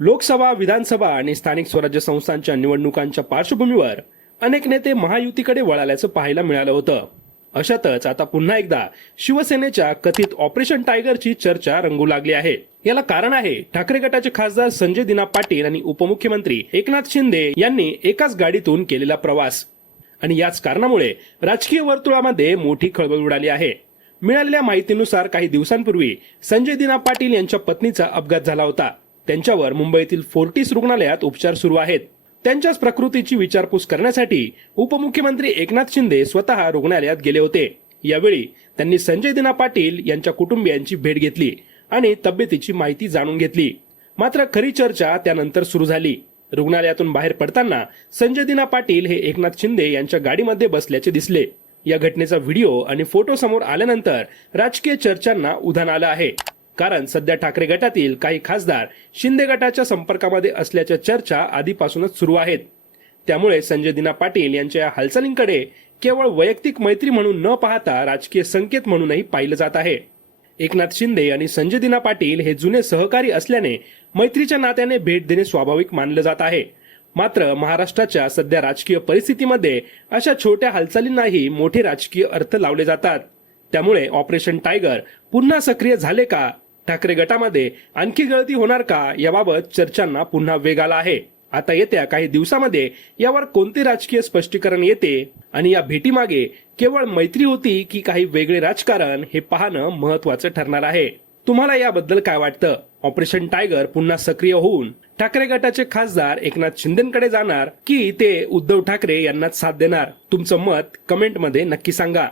लोकसभा, विधानसभा आणि स्थानिक स्वराज्य संस्थांच्या निवडणुकांच्या पार्श्वभूमीवर अनेक नेते महायुतीकडे वळाल्याचं पाहायला मिळालं होतं. अशातच आता पुन्हा एकदा शिवसेनेच्या कथित ऑपरेशन टायगरची चर्चा रंगू लागली आहे. याला कारण आहे ठाकरे गटाचे खासदार संजय दिना पाटील आणि उपमुख्यमंत्री एकनाथ शिंदे यांनी एकाच गाडीतून केलेला प्रवास. आणि याच कारणामुळे राजकीय वर्तुळामध्ये मोठी खळबळ उडाली आहे. मिळालेल्या माहितीनुसार काही दिवसांपूर्वी संजय दिना पाटील यांच्या पत्नीचा अपघात झाला होता. त्यांच्यावर मुंबईतील फोर्टिस रुग्णालयात उपचार सुरू आहेत. त्यांच्याच प्रकृतीची विचारपूस करण्यासाठी उपमुख्यमंत्री एकनाथ शिंदे स्वतः रुग्णालयात गेले होते. यावेळी त्यांनी संजय दिना पाटील यांच्या कुटुंबियांची भेट घेतली आणि तब्येतीची माहिती जाणून घेतली. मात्र खरी चर्चा त्यानंतर सुरू झाली. रुग्णालयातून बाहेर पडताना संजय दिना पाटील हे एकनाथ शिंदे यांच्या गाडीमध्ये बसल्याचे दिसले. या घटनेचा व्हिडिओ आणि फोटो समोर आल्यानंतर राजकीय चर्चांना उधाण आलं आहे. कारण सध्या ठाकरे गटातील काही खासदार शिंदे गटाच्या संपर्कामध्ये असल्याच्या चर्चा आधीपासूनच सुरू आहेत. त्यामुळे संजय दिना पाटील यांच्या या हालचालींकडे केवळ वैयक्तिक मैत्री म्हणून न पाहता राजकीय संकेत म्हणूनही पाहिलं जात आहे. एकनाथ शिंदे आणि संजय दिना पाटील हे जुने सहकारी असल्याने मैत्रीच्या नात्याने भेट देणे स्वाभाविक मानलं जात आहे. मात्र महाराष्ट्राच्या सध्या राजकीय परिस्थितीमध्ये अशा छोट्या हालचालींनाही मोठे राजकीय अर्थ लावले जातात. त्यामुळे ऑपरेशन टायगर पुन्हा सक्रिय झाले का? ठाकरे गटामध्ये आणखी गळती होणार का? याबाबत चर्चांना पुन्हा वेग आला आहे. आता येत्या काही दिवसामध्ये यावर कोणते राजकीय स्पष्टीकरण येते आणि या भेटीमागे केवळ मैत्री होती की काही वेगळे राजकारण हे पाहणं महत्वाचं ठरणार आहे. तुम्हाला याबद्दल काय वाटतं? ऑपरेशन टायगर पुन्हा सक्रिय होऊन ठाकरे गटाचे खासदार एकनाथ शिंदेकडे जाणार की ते उद्धव ठाकरे यांनाच साथ देणार? तुमचं मत कमेंटमध्ये नक्की सांगा.